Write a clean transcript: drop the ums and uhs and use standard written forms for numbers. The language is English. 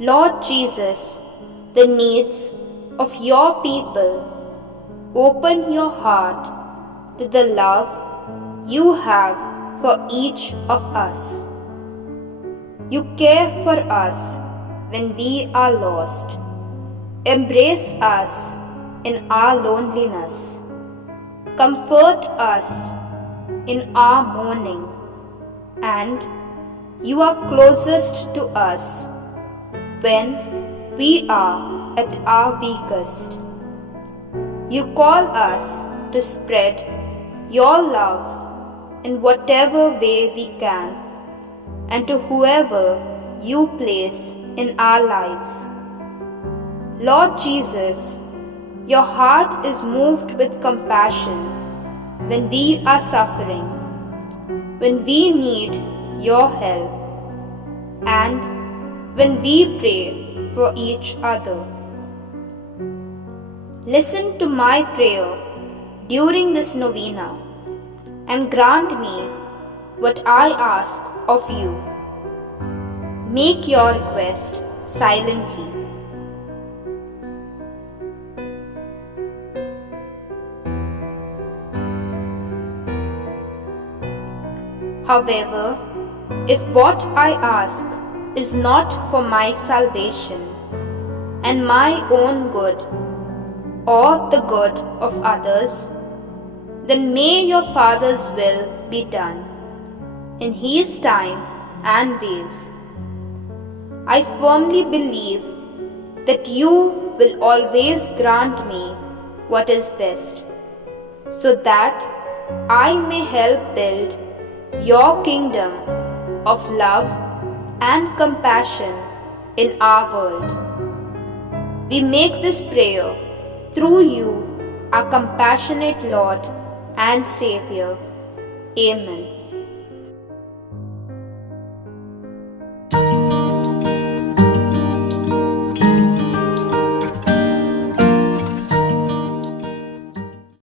Lord Jesus, the needs of your people, open your heart to the love you have for each of us. You care for us when we are lost. Embrace us in our loneliness. Comfort us in our mourning. And you are closest to us when we are at our weakest. You call us to spread your love in whatever way we can and to whoever you place in our lives. Lord Jesus, your heart is moved with compassion when we are suffering, when we need your help, and when we pray for each other. Listen to my prayer during this novena and grant me what I ask of you. Make your request silently. However, if what I ask is not for my salvation and my own good or the good of others, then may your Father's will be done in His time and ways. I firmly believe that you will always grant me what is best, so that I may help build your kingdom of love and compassion in our world. We make this prayer through you, our compassionate Lord and Savior. Amen.